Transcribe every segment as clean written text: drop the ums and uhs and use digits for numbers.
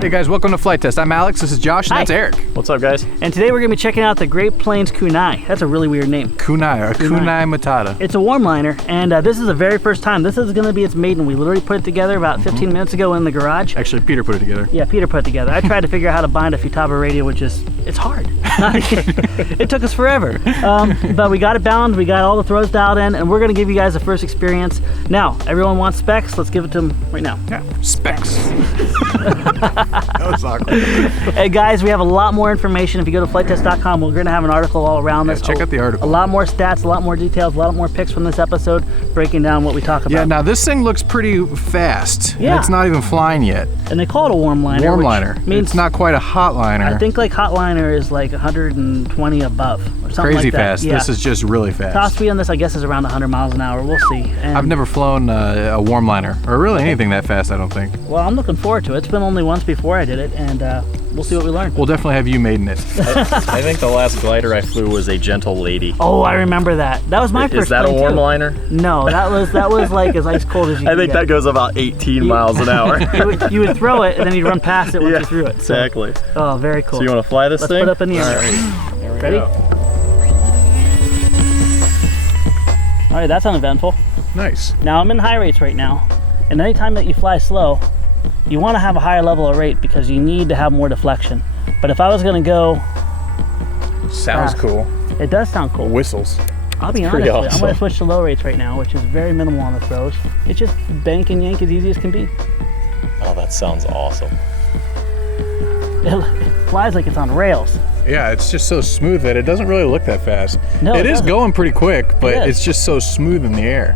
Hey guys, welcome to Flight Test. I'm Alex, this is Josh, and Hi. that's Eric. What's up, guys? And today we're going to be checking out the Great Plains Kunai. That's a really weird name. Kunai, or Kunai Matata. It's a warm liner, and this is the very first time. This is going to be its maiden. We literally put it together about 15 minutes ago in the garage. Actually, Peter put it together. Yeah, Peter put it together. I tried to figure out how to bind a Futaba radio, which is, it's hard. It took us forever. But we got it bound, we got all the throws dialed in, and we're going to give you guys the first experience. Now, everyone wants specs. Let's give it to them right now. Yeah, specs. That was awkward. Hey guys, we have a lot more information. If you go to flighttest.com, we're going to have an article all around this. Check out the article. A lot more stats, a lot more details, a lot more pics from this episode, breaking down what we talk about. Yeah, now this thing looks pretty fast. Yeah. And it's not even flying yet. And they call it a warm liner. Warm liner. Means it's not quite a hot liner. I think like hot liner is like 120 above or something Crazy like that. fast. Yeah. This is just really fast. Top speed on this, I guess, is around 100 miles an hour. We'll see. And I've never flown a warm liner, or really anything that fast, I don't think. Well, I'm looking forward to it. It's been only once before I did it, and we'll see what we learn. We'll definitely have you maiden it. I think the last glider I flew was a Gentle Lady. Oh, I remember that. That was my first Is that a plane, warm too. liner? No, that was like as ice cold as you I could think get. that goes about 18 miles an hour. you would throw it, and then you'd run past it once you threw it. So, Exactly. oh, very cool. So you want to fly this Let's thing? put it up in the air. All right. Here we Ready? go. All right, that's uneventful. Nice. Now I'm in high rates right now, and anytime that you fly slow, you want to have a higher level of rate because you need to have more deflection. But if I was going to go, Sounds cool. it does sound cool. Whistles. I'll be honest pretty with you, I'm awesome. going to switch to low rates right now, which is very minimal on the throws. It's just bank and yank as easy as can be. Oh, that sounds awesome. It flies like it's on rails. Yeah, it's just so smooth that it doesn't really look that fast. No, it it is doesn't. going pretty quick, but It is. it's just so smooth in the air.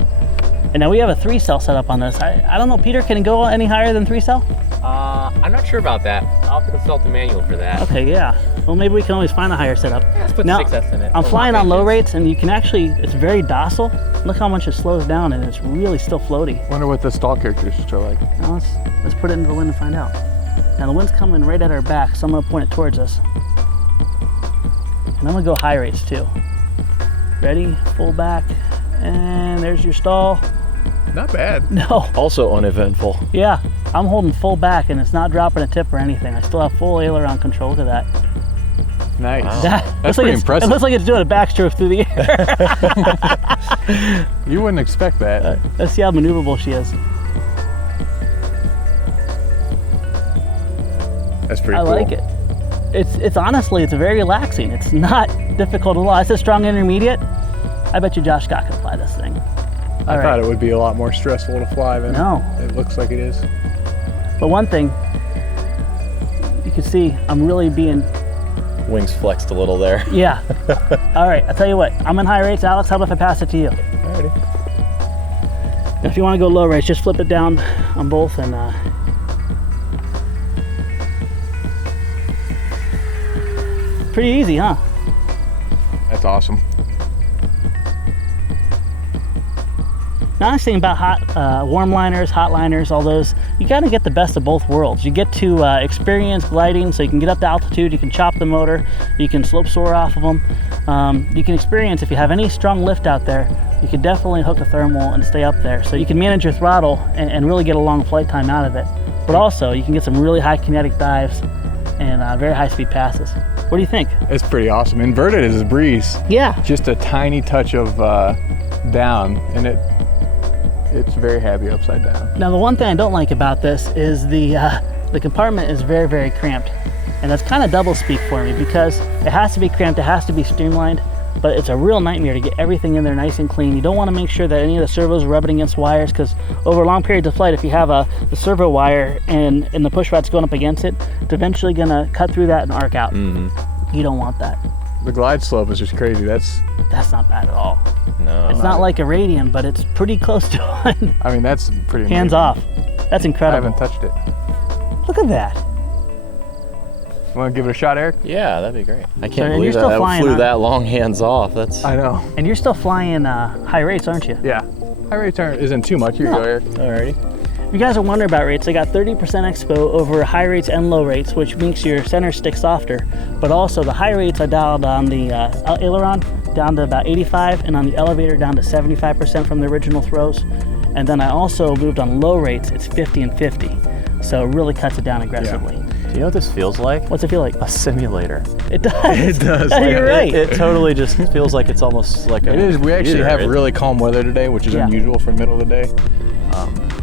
And now we have a 3-cell setup on this. I don't know, Peter, can it go any higher than 3-cell? I'm not sure about that. I'll have to consult the manual for that. Okay, yeah. Well, maybe we can always find a higher setup. Let's put Now, 6S in it. I'm Or flying on low maintenance. rates, and you can actually, it's very docile. Look how much it slows down, and it's really still floaty. Wonder what the stall characteristics are like. Now let's put it into the wind and find out. Now the wind's coming right at our back, so I'm gonna point it towards us. And I'm gonna go high rates too. Ready, full back, and there's your stall. Not bad. No, Also uneventful. yeah, I'm holding full back, and it's not dropping a tip or anything. I still have full aileron control. Look at that. Nice. Wow. That That's looks like pretty it's- impressive. It looks like it's doing a backstroke through the air. You wouldn't expect that. Let's see how maneuverable she is. That's pretty I cool. like it. It's honestly, it's very relaxing. It's not difficult at all. It's a strong intermediate. I bet you Josh Scott can fly this thing. I thought it would be a lot more stressful to fly than No. it looks like it is. But one thing, you can see I'm really being, Wings flexed a little there. yeah. All right, I'll tell you what, I'm in high rates. Alex, how about if I pass it to you? Alrighty. And if you want to go low rates, just flip it down on both and pretty easy, huh? That's awesome. The nice thing about warm liners, hot liners, all those, you got to get the best of both worlds. You get to experience gliding, so you can get up to altitude, you can chop the motor, you can slope soar off of them. You can experience, if you have any strong lift out there, you can definitely hook a thermal and stay up there. So you can manage your throttle and really get a long flight time out of it. But also, you can get some really high kinetic dives and very high speed passes. What do you think? It's pretty awesome. Inverted is a breeze. Yeah. Just a tiny touch of down, and it's very happy upside down. Now the one thing I don't like about this is the compartment is very, very cramped. And that's kind of double speak for me because it has to be cramped, it has to be streamlined, but it's a real nightmare to get everything in there nice and clean. You don't want to make sure that any of the servos are rubbing against wires because over long periods of flight, if you have the servo wire and the push rod's going up against it, it's eventually going to cut through that and arc out. You don't want that. The glide slope is just crazy. That's not bad at all. No. It's not like a radian, but it's pretty close to one. I mean, that's pretty amazing. Hands off. That's I incredible. haven't touched it. Look at that. Want to give it a shot, Eric? Yeah, that'd be great. I So, can't and believe you're still that I flying flew on- that long hands off. That's I know. And you're still flying high rates, aren't you? Yeah. High rate turn isn't too much. Here you go, Eric. alrighty. If you guys are wondering about rates, I got 30% expo over high rates and low rates, which makes your center stick softer. But also the high rates I dialed on the aileron down to about 85 and on the elevator down to 75% from the original throws. And then I also moved on low rates, it's 50 and 50. So it really cuts it down aggressively. Yeah. You know what this feels like? What's it feel like? A simulator. It does. It does. You're right. It totally just feels like it's almost like It is. We actually computer. have really calm weather today, which is Yeah. unusual for middle of the day.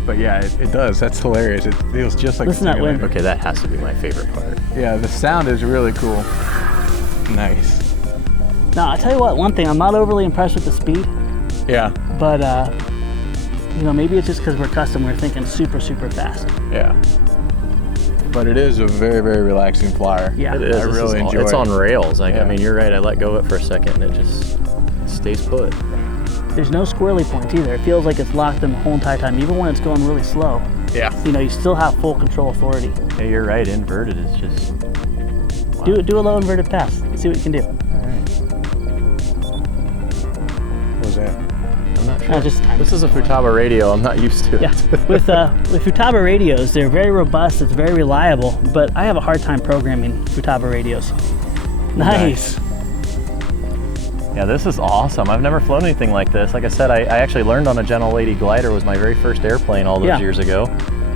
But yeah, it does. That's hilarious. It feels just like Listen to a that wind. simulator. Okay, that has to be my favorite part. Yeah, the sound is really cool. Nice. Now, I'll tell you what, one thing, I'm not overly impressed with the speed, Yeah. but, you know, maybe it's just because we're custom, we're thinking super, super fast. Yeah. But it is a very, very relaxing flyer. Yeah. It is. I This really is enjoy It's it. on rails. Like, Yeah. I mean, you're right. I let go of it for a second and it just stays put. There's no squirrely points either. It feels like it's locked in the whole entire time, even when it's going really slow. Yeah. You know, you still have full control authority. Yeah, you're right. Inverted is just. Wow. Do a low inverted pass. See what you can do. What was that? I'm not sure. Just time. This is a Futaba radio. I'm not used to it. Yeah, with Futaba radios, they're very robust, it's very reliable, but I have a hard time programming Futaba radios. Nice. Yeah, this is awesome. I've never flown anything like this. Like I said, I actually learned on a Gentle Lady glider. Was my very first airplane all those Yeah. years ago.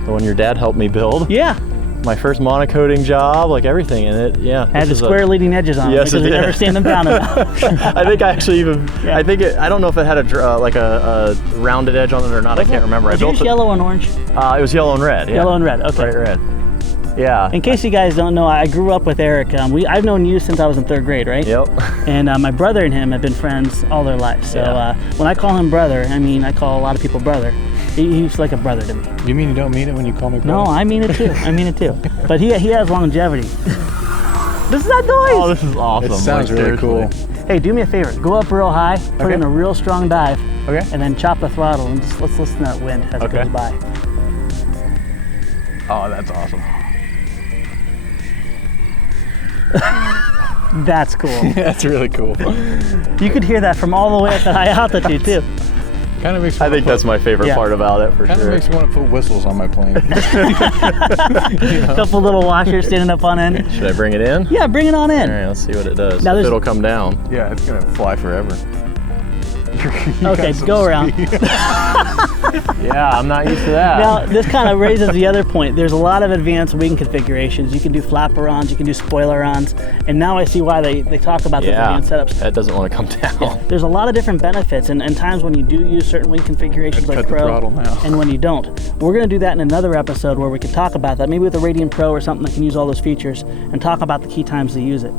The one your dad helped me build. Yeah, My first monocoating job, like everything. And it, yeah. had the this is square leading edges on Yes, it because it we did. never stand them down enough. I think I actually even, Yeah. I don't know if it had a rounded edge on it or not. I can't remember. Was I built yours it. yellow and orange? It was yellow and red. Yeah. Yellow and red, okay. Bright red. Yeah. In case you guys don't know, I grew up with Eric. I've known you since I was in 3rd grade, right? Yep. And my brother and him have been friends all their lives. So Yeah. when I call him brother, I mean, I call a lot of people brother. He's like a brother to me. You mean you don't mean it when you call me No, brother? I mean it too. I mean it too. But he has longevity. This is that noise. Oh, this is awesome. It sounds Like, really cool. seriously. Hey, do me a favor. Go up real high, put Okay. in a real strong dive, Okay. and then chop the throttle, and just let's listen to that wind as Okay. it goes by. Oh, that's awesome. That's cool. That's really cool. You could hear that from all the way up at high altitude too. Kind of makes me I think that's my favorite Yeah. part about it for Kind of sure. makes me want to put whistles on my plane. A couple little washers standing up on end. Should I bring it in? Yeah, bring it on in. All right, let's see what it does. Now If there's- it'll come down. Yeah, it's gonna fly forever. You Okay, got some go around. speed. Yeah, I'm not used to that. Now, this kind of raises the other point. There's a lot of advanced wing configurations. You can do flapper-ons, you can do spoiler-ons, and now I see why they talk about those yeah, advanced setups. that doesn't want to come down. There's a lot of different benefits and times when you do use certain wing configurations I'd like cut the Pro throttle now. and when you don't. We're going to do that in another episode where we can talk about that, maybe with a Radiant Pro or something that can use all those features and talk about the key times to use it.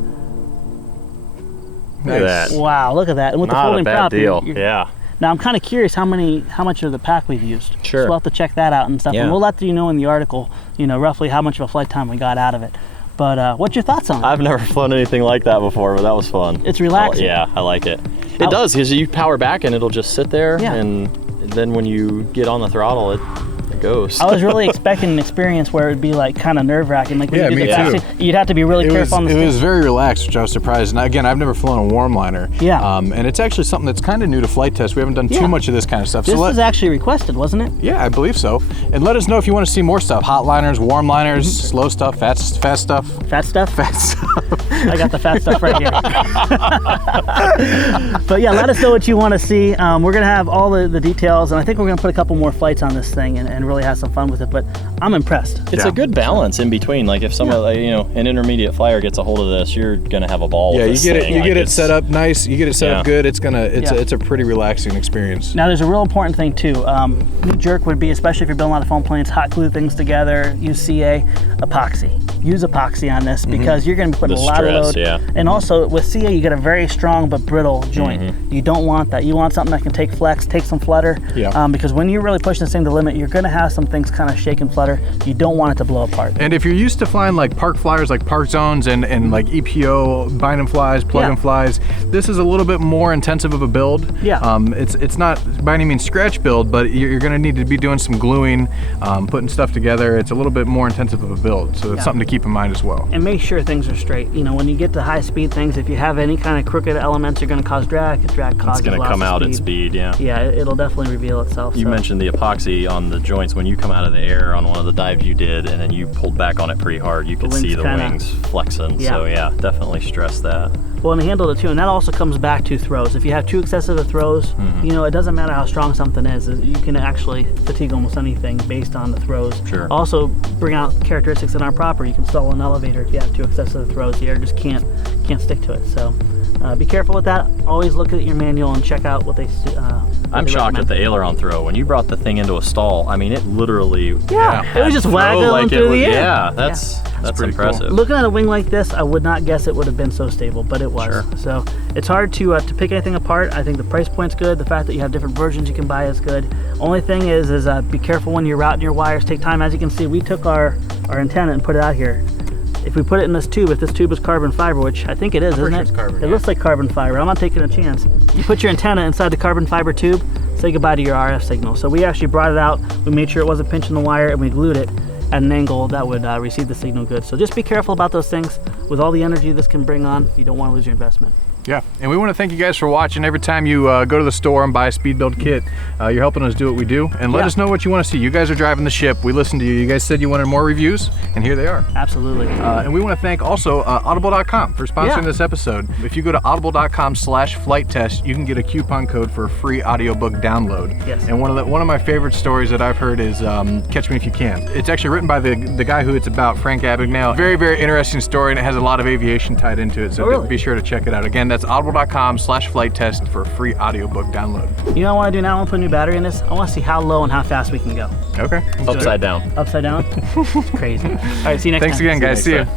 Look at Nice. that. Wow, look at that. And with the Not a folding bad prop, deal. you're- Yeah. Now I'm kind of curious how much of the pack we've used. Sure. So we'll have to check that out and stuff. Yeah. And we'll let you know in the article, roughly how much of a flight time we got out of it. But what's your thoughts on it? I've never flown anything like that before, but that was fun. It's relaxing. Yeah, I like it. It does, because you power back and it'll just sit there, Yeah. and then when you get on the throttle, it goes. I was really expecting an experience where it'd be like kind of nerve-wracking. Like when Yeah, you do me the too. taxi, you'd have to be really It was, careful on the it stick. was very relaxed, which I was surprised. And again, I've never flown a warm liner. Yeah. And it's actually something that's kind of new to flight test. We haven't done Yeah. too much of this kind of stuff. This so was actually requested, wasn't it? yeah, I believe so. And let us know if you want to see more stuff. Hot liners, warm liners, Mm-hmm. slow stuff, fast stuff. Fat stuff? Fat stuff. I got the fat stuff right here. But yeah, let us know what you want to see. We're going to have all the details, and I think we're going to put a couple more flights on this thing and really have some fun with it. But I'm impressed. It's Yeah. a good balance in between. Like if someone, like, an intermediate flyer gets a hold of this, you're gonna have a ball. Yeah, with you this get it. thing. You Like, get it it's- set up nice. You get it set Yeah. up good. It's Yeah. a pretty relaxing experience. Now, there's a real important thing too. Knee jerk would be, especially if you're building a lot of foam planes, hot glue things together, use CA, epoxy. Use epoxy on this because you're going to be putting The a lot of stress, load. yeah. And also with CA, you get a very strong but brittle joint. You don't want that. You want something that can take flex, take some flutter. Yeah. Because when you're really pushing this thing to the limit, you're going to have some things kind of shake and flutter. You don't want it to blow apart. And if you're used to flying like park flyers, like park zones and like EPO, bind and flies, plug Yeah. and flies, this is a little bit more intensive of a build. Yeah. It's not by any means scratch build, but you're going to need to be doing some gluing, putting stuff together. It's a little bit more intensive of a build, so it's Yeah. something to keep in mind as well. And make sure things are straight. When you get to high speed things, if you have any kind of crooked elements, you're going to cause drag. Drag causes It's gonna loss come of out at speed. speed. Yeah. Yeah, it'll definitely reveal itself. You so. mentioned the epoxy on the joint points, when you come out of the air on one of the dives you did and then you pulled back on it pretty hard, you could see the wings flexing. Yeah. So yeah, definitely stress that. Well, and handle it too, and that also comes back to throws. If you have too excessive of throws, you know, it doesn't matter how strong something is. You can actually fatigue almost anything based on the throws. Sure. Also, bring out characteristics that aren't proper. You can stall an elevator if you have too excessive throws. The air just can't stick to it. So be careful with that. Always look at your manual and check out what they. I'm shocked at the aileron throw. When you brought the thing into a stall, I mean, it literally it was just throw waggling like through the air. Yeah, that's pretty impressive. Looking at a wing like this, I would not guess it would have been so stable, but it was. Sure. So it's hard to pick anything apart. I think the price point's good. The fact that you have different versions you can buy is good. Only thing is be careful when you're routing your wires. Take time. As you can see, we took our antenna and put it out here. If we put it in this tube, if this tube is carbon fiber, which I think it is, isn't it? It's carbon, It looks like carbon fiber. I'm not taking a chance. You put your antenna inside the carbon fiber tube, say goodbye to your RF signal. So we actually brought it out. We made sure it wasn't pinching the wire, and we glued it at an angle that would receive the signal good. So just be careful about those things. With all the energy this can bring on, you don't want to lose your investment. Yeah, and we want to thank you guys for watching. Every time you go to the store and buy a speed build kit, you're helping us do what we do. And let us know what you want to see. You guys are driving the ship. We listened to you. You guys said you wanted more reviews, and here they are. Absolutely. And we want to thank also audible.com for sponsoring this episode. If you go to audible.com/flight test, you can get a coupon code for a free audiobook download. Yes. And one of my favorite stories that I've heard is Catch Me If You Can. It's actually written by the guy who it's about, Frank Abagnale. Very, very interesting story, and it has a lot of aviation tied into it. So be sure to check it out. Again, that's audible.com/flight test for a free audiobook download. You know what I want to do now? I want to put a new battery in this. I want to see how low and how fast we can go. Okay. Upside down. Upside down? It's crazy. All right, see you next time. Thanks again, guys. See you.